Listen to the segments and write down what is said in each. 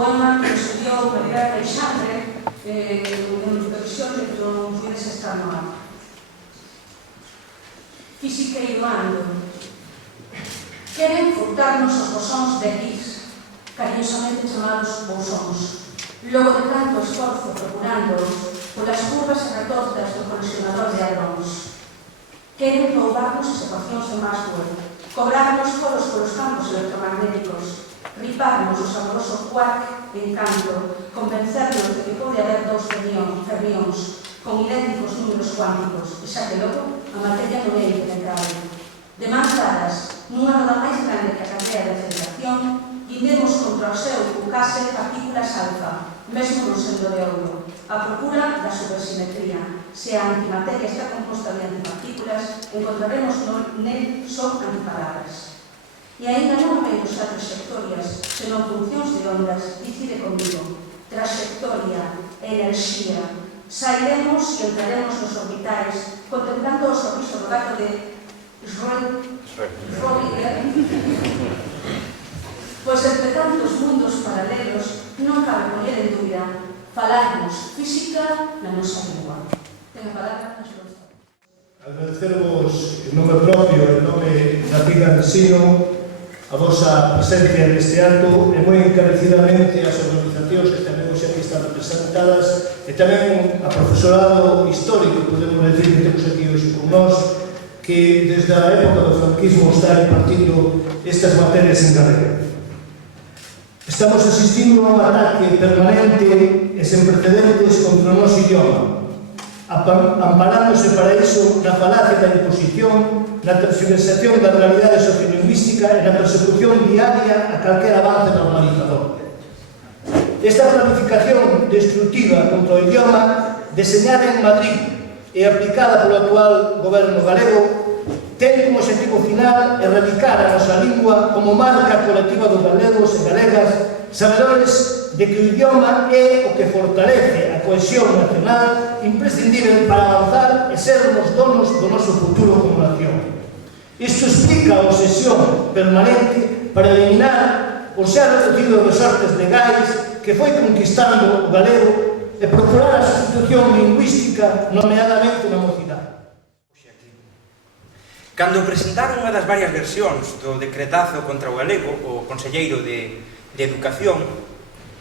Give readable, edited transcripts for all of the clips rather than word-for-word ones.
poema que nos dio María Alexandre en previsión de que non pudese estar no ar. Fisiqueiroando. Queren furtarnos os bosóns de Higgs, cariñosamente chamados bosóns, logo de tanto esforzo procurándoos polas curvas e retortas do colisionador de hadróns. Queren roubarnos as ecuacións de Maxwell, cobrarnos polos campos electromagnéticos, riparnos o saboroso quark en canto, convencernos de que pode haber dous fermións con idénticos números cuánticos, e xa que logo a materia non é impenetrable. De mans dadas, nunha roda máis grande que a carrera de aceleración, indemos contra o seu ucase partículas alfa, mesmo non sendo de ouro, a procura da supersimetría. Se a antimateria está composta de antipartículas, encontraremos nel só antipalabras. E ainda non vai usar trayectorias, senón funcións de ondas, dicide comigo, trayectoria, enerxía. Sairemos e entraremos nos orbitais, contemplando o sorriso do gato de Schrödinger. Pois entre tantos mundos paralelos, non cabe poñer en dúbida falarnos física na nosa lingua. Ten a palabra a Xulón. Agradecervos en nome propio, en nome da Piga Ensino, a vosa presencia neste acto e moi encarecidamente as organizacións que tamén hoxe aquí están representadas e tamén a profesorado histórico, podemos decir, que temos aquí hoxe con nós, que desde a época do franquismo está impartindo estas materias en carrera. Estamos asistindo a un ataque permanente e sen precedentes contra o noso idioma, amparándose para iso na falacia da imposición, na tergiversación da realidade sociolingüística e na persecución diaria a calquera avance normalizador. Esta planificación destructiva contra o idioma, deseñada en Madrid e aplicada polo actual goberno galego, ten como objetivo final erradicar a nosa lingua como marca colectiva dos galegos e galegas, sabedores de que o idioma é o que fortalece a cohesión nacional imprescindible para avanzar e sermos donos do noso futuro como nación. Isto explica a obsesión permanente para eliminar os xa reducidos resortes legais que foi conquistando o galego e procurar a sustitución lingüística nomeadamente na mocidade. Cando presentaron unha das varias versións do decretazo contra o galego, o conselleiro de Educación,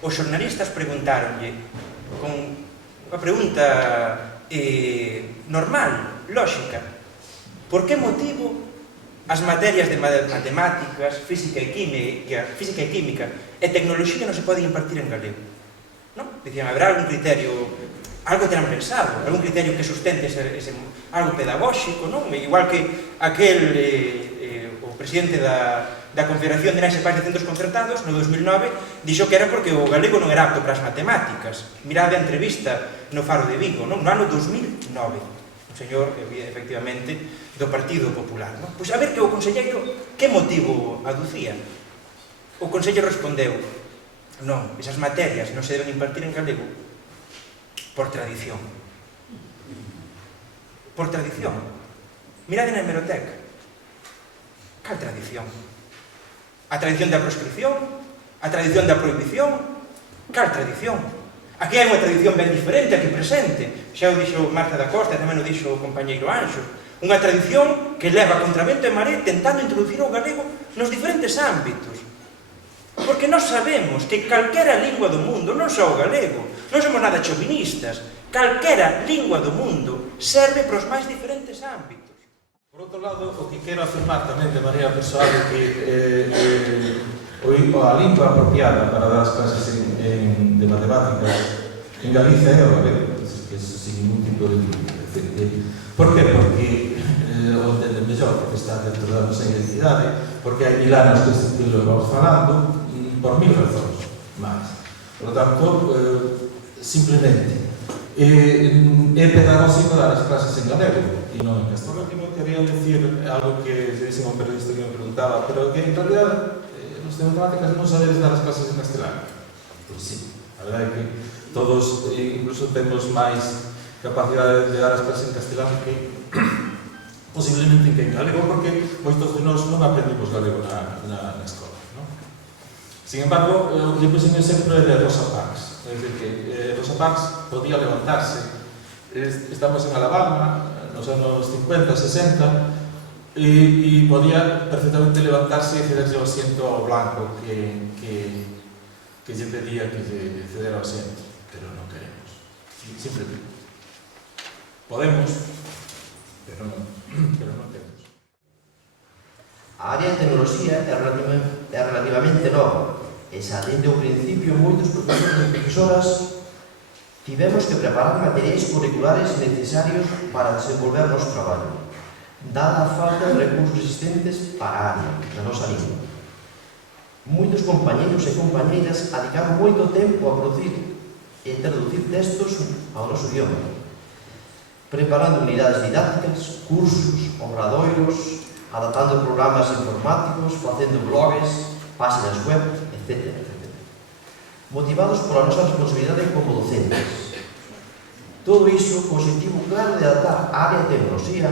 os xornalistas preguntáronlle, con unha pregunta normal, lóxica, por que motivo as materias de matemáticas, física e química e tecnoloxía non se poden impartir en galego? Dicían, haberá algún criterio, algo terán pensado, algún criterio que sustente algo pedagóxico, non? Igual que aquel, o presidente da Confederación de Nais e Pais de Centros Concertados, no 2009, dixo que era porque o galego non era apto para as matemáticas. Mirade a entrevista no Faro de Vigo, no ano 2009. Un señor, efectivamente, do Partido Popular. Pois a ver que o conselleiro, que motivo aducía? O conselleiro respondeu, non, esas materias non se deben impartir en galego por tradición. Por tradición. Mirade na hemeroteca. Cal tradición? A tradición da proscripción? A tradición da prohibición? Cal tradición? Aquí hai unha tradición ben diferente, aquí presente. Xa o dixo Marta da Costa, tamén o dixo o compañeiro Anxo. Unha tradición que leva contra vento e maré tentando introducir o galego nos diferentes ámbitos. Porque nós sabemos que calquera lingua do mundo, non só o galego, non somos nada chauvinistas, calquera lingua do mundo serve para os máis diferentes ámbitos. Por outro lado, o que quero afirmar tamén de maneira persoal é que a lingua apropiada para dar as clases de matemáticas en Galicia é o galego, sin ningún tipo de... Por que? Porque o entender mellor, porque está dentro da nosa identidade, porque hai 1000 anos que este lo vamos falando, por 1000 razóns máis. Por lo tanto, simplemente, é pedagóxico dar as clases en galego e non en castelán. Por último, quería decir algo que se dixen un periodista que me preguntaba, pero que en realidad los de matemáticas non sabedes dar as clases en castelán. Pois sí, a verdade é que todos incluso temos máis capacidade de dar as clases en castelán que posiblemente que en galego, porque moitos de nós non aprendimos galego na escola. Sin embargo, lle puxen o exemplo de Rosa Parks. É dicir, que Rosa Parks podía levantarse. Estamos en Alabama, nos anos 50, 60, e podía perfectamente levantarse e cederse o asiento ao blanco que lle pedía que lle cedera o asiento. Pero non queremos. Simplemente. Podemos, pero non queremos. A área de tecnoloxía é relativamente nova e xa dende o principio moitos profesores e profesoras tivemos que preparar materiais curriculares necesarios para desenvolver o noso traballo, dada a falta de recursos existentes para a área da nosa lingua. Moitos compañeiros e compañeiras dedicaron moito tempo a producir e traducir textos ao noso idioma, preparando unidades didácticas, cursos, obradoiros, adaptando programas informáticos, facendo blogs, páxinas web, etc. Motivados pola nosa responsabilidade como docentes. Todo iso co objetivo claro de adaptar a área de tecnoloxía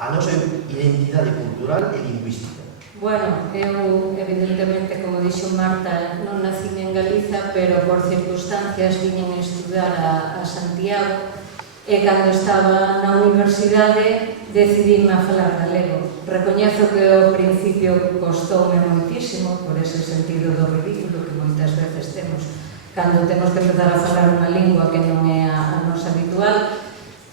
á nosa identidade cultural e lingüística. Bueno, eu, evidentemente, como dixo Marta, non nací en Galiza, pero por circunstancias viñen a estudar a Santiago e cando estaba na universidade decidíme a falar galego. Recoñezo que ao principio costoume moitísimo por ese sentido do ridículo que moitas veces temos cando temos que empezar a falar unha lingua que non é a nosa habitual,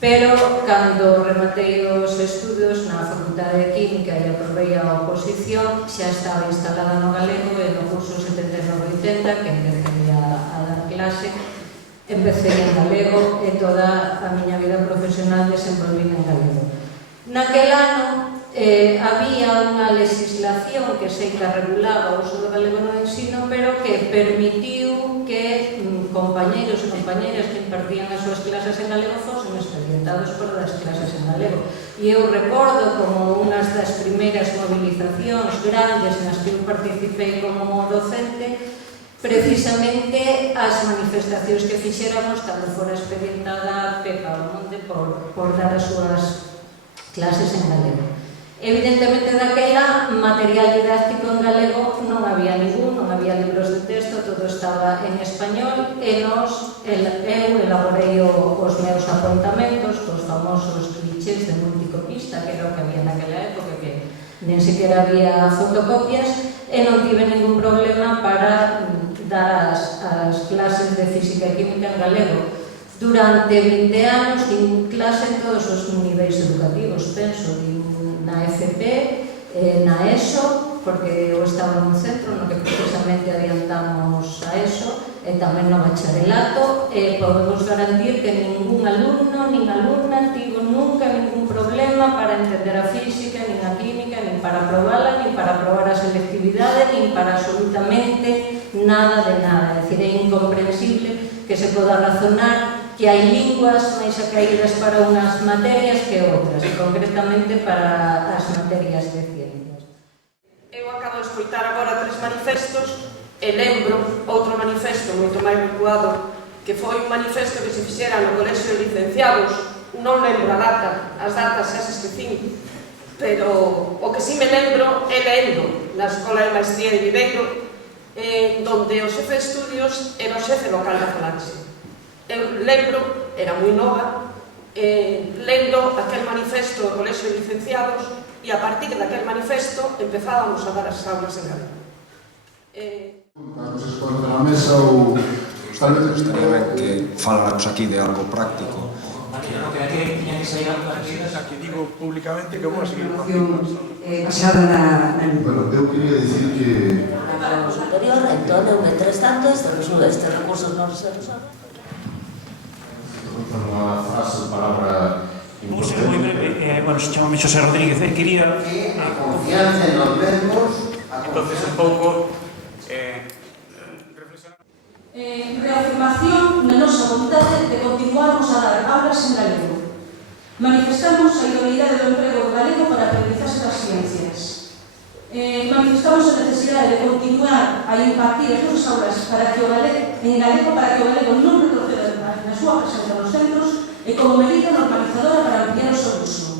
pero cando rematei os estudos na Facultade de Química e aprobei a oposición xa estaba instalada no galego e no curso 79-80 que empecé a dar clase empecé en galego e toda a miña vida profesional desenvolvíme en galego. Naquel ano había unha legislación que sei que regulaba o uso do galego no ensino, pero que permitiu que compañeiros e compañeras que impartían as súas clases en galego fosen expedientados por das clases en galego. E eu recordo como unhas das primeiras movilizacións grandes nas que eu participei como docente precisamente as manifestacións que fixéramos cando fora expedientada Pepa Almonte por dar as súas clases en galego. Evidentemente, daquela, material didáctico en galego non había ningún, non había libros de texto, todo estaba en español e eu elaborei os meus apontamentos cos famosos clichés de multicopista, que era o que había naquela época, que nen sequera había fotocopias, e non tive ningún problema para dar as clases de física e química en galego. Durante 20 anos din clase en todos os niveis educativos, penso, na FP, na ESO, porque eu estaba nun centro no que precisamente adiantamos a ESO, e tamén no bacharelato, e podemos garantir que ningún alumno, nin alumna tivo nunca ningún problema para entender a física, nin a química, nin para aprobala, nin para aprobar a selectividade, nin para absolutamente nada de nada. É dicir, é incomprensible que se poda razonar que hai linguas máis acaídas para unhas materias que outras, e concretamente para as materias de ciencias. Eu acabo de escoitar agora 3 manifestos e lembro outro manifesto moito máis recuado que foi un manifesto que se fixera no Colexio de Licenciados, non lembro a data, as datas xa se esquecín, pero o que si me lembro é lendo na Escola de Maestría de Viveiro, donde o xefe de estudios era o xefe local da Falanxe. Eu lembro, era moi nova, lendo aquel manifesto do Colexio de Licenciados e a partir daquel manifesto empezábamos a dar as aulas en galego. Non se expõe na mesa ou... Estaría ben que faláramos aquí de algo práctico. Aquí digo públicamente que vamos a seguir basada na... Bueno, eu quería dicir que... Na superior, entón, mentres tanto, estes recursos non se resolven. Unha frase, palabra Vou ser moi breve, bueno, se chama Xosé Rodríguez, quería... A confianza en los mesmos... Entonces, un pouco... Reafirmación na nosa vontade de continuarmos a dar aulas en galego. Manifestamos a idoneidade do emprego do galego para a aprendizaxe das ciencias. Manifestamos a necesidade de continuar a impartir as nosas aulas para que o galego non retroceda na súa presenza nos centros e como medida normalizadora para ampliar o seu uso.